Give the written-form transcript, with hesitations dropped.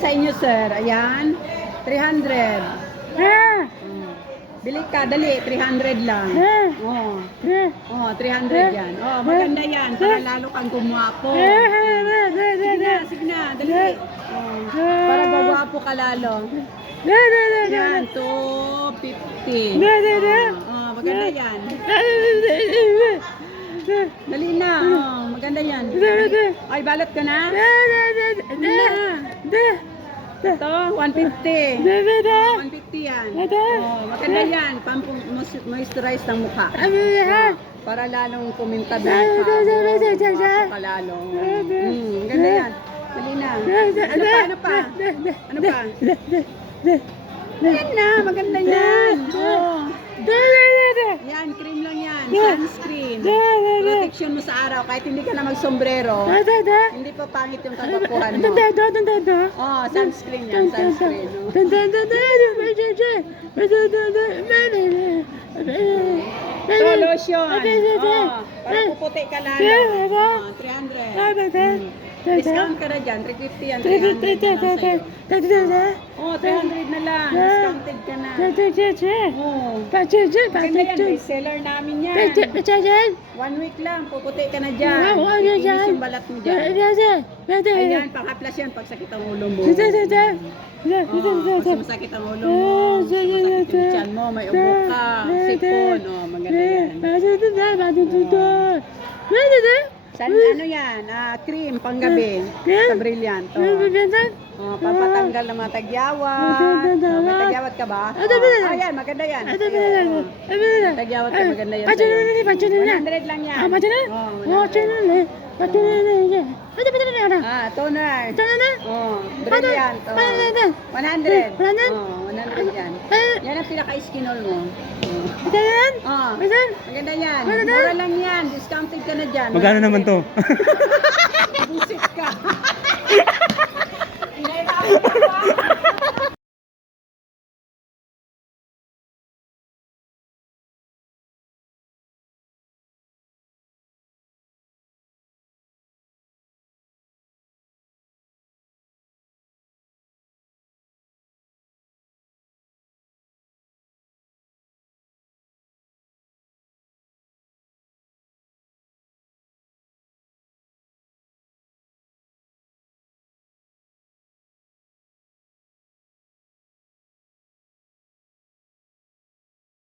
sa inyo, sir? Ayan. 300. Bili ka, dali. 300 lang. Oh. Oh, 300 yan. Oh, maganda yan. Para lalo kang gumwapo. Sige na, dali. Oh, para gagwapo ka lalo. Yan, 250. Oh, maganda yan. Dali na. Oh, maganda yan. Ay, balot ka na? Ito, 150. 150 yan. Oh, maganda yan. Pamp-moisturize ng mukha. Para lalong kumintad na mukha ka lalo. Maganda yan. Dali na. Ano pa? Ano pa? Yan na, maganda yan. Oh. Yan, cream lang yan. Sunscreen. Protection mo sa araw. Kahit hindi ka na magsombrero, hindi pa pangit yung kagwapuhan mo. Oh, sunscreen yan. Sunscreen. Ito, lotion. Oh, para puputi ka lalo. Oh, 300. Discount ka na dyan. 350 yan. 300 na lang. Oh, 300 na lang. Discounted ka na. Oh. Maganda yan. Bestseller namin yan. 1 week lang. Puputi ka na dyan. Ikinis yung balat mo dyan. Ayan, pang-haplas yan pag sakit ang ulo mo. Oh, pag masakit ang ulo mo, masakit yung tiyan mo, may ubo ka, sipon. Oh, maganda yan. San, ano yan? Cream, panggabi. Sa Brilliant. Oh, papatanggal ng mga tagyawat. Oh, may tagyawat ka ba? Oh, yan, maganda yan. Tagyawat ka, maganda yan. 100 lang yan. Oh, 100. Toner. Oh, Brilliant. Oh, 100. Oh, 100 yan. Yan ang pinaka-skinol mo. Oh, maganda yan. Mura lang yan. Discounted ka na dyan. Magkano naman to?